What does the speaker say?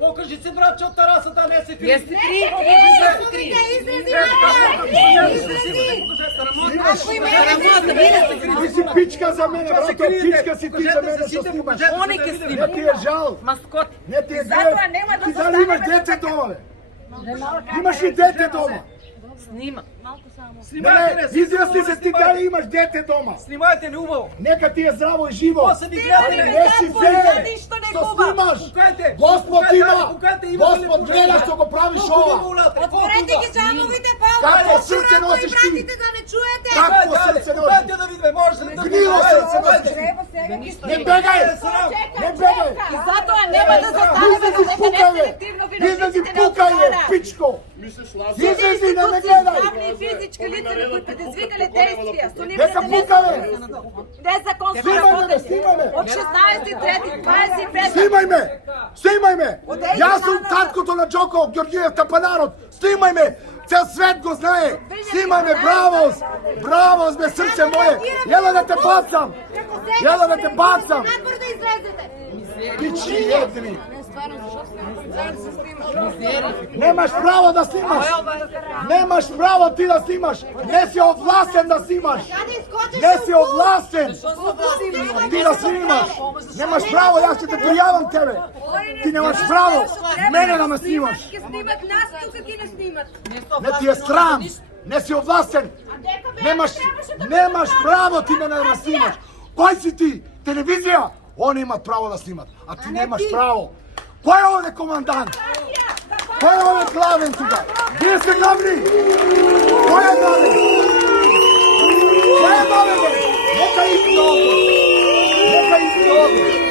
Покажи се, братче, од терасата, не се крий. Јас се крий. Ти си пичка за мене, брато, пичка си ти за мене, што снимаш. Они ке снимат. Не ти е жал. Маскот. Не ти е Затоа грев. нема да Ти се дали имаш дете дома, бе? Имаш ли дете дома? Снима. Не, изјасни се ти дали имаш дете дома. Снимајте не убаво. Нека ти е здраво и живо. После ми гледате, Не си фејте. Ништо не Што губа. снимаш? Пукајте. Господ има. Пукајте, Господ гледа што го правиш ова. Отворете ги джамовите, Какво срце носиш ти? пратите да не чуете. Какво срце носиш? Пукајте да видиме, може да Гнило срце носиш ти. Не бегај! Не бегај! И затоа нема да застанеме Излези дека пукај, не селективно ви излези носите пукај, неодговара. пичко! Сите Излези, не ме институции, гледај! здравни и физички лица кои предизвикале действија, со Нека нивните пука, бе! незаконско Снимај ме, бе, работење. снимај ме! Од 16.3.25 Снимај ме! Снимај ме! Јас сум таткото на Џоко, Ѓорѓиев Тапанарот! Снимај ме! Цел свет го знае! Снимај ме, бравос! Бравос, бе, срце моје! Јела да те бацам! Јела да те бацам! Надвор да излезете. Пичи едни! Немаш право да снимаш! Немаш право ти да снимаш! Не си овластен да снимаш! Не си овластен! Ти да снимаш! Немаш право, јас ќе те пријавам тебе! Ти немаш право! Мене да ме снимаш! Ке снимат нас, тука ги не снимат. Не ти е срам! Не си овластен! Немаш право ти мене да ме снимаш! Кој си ти? Телевизија? Они имат право да снимат, а ти немаш право! Кој е овде командант? Кој е овде главен тука? Вие сте главни! Кој е главен? Кој е главен, бе? Нека иди овде! Нека иди овде!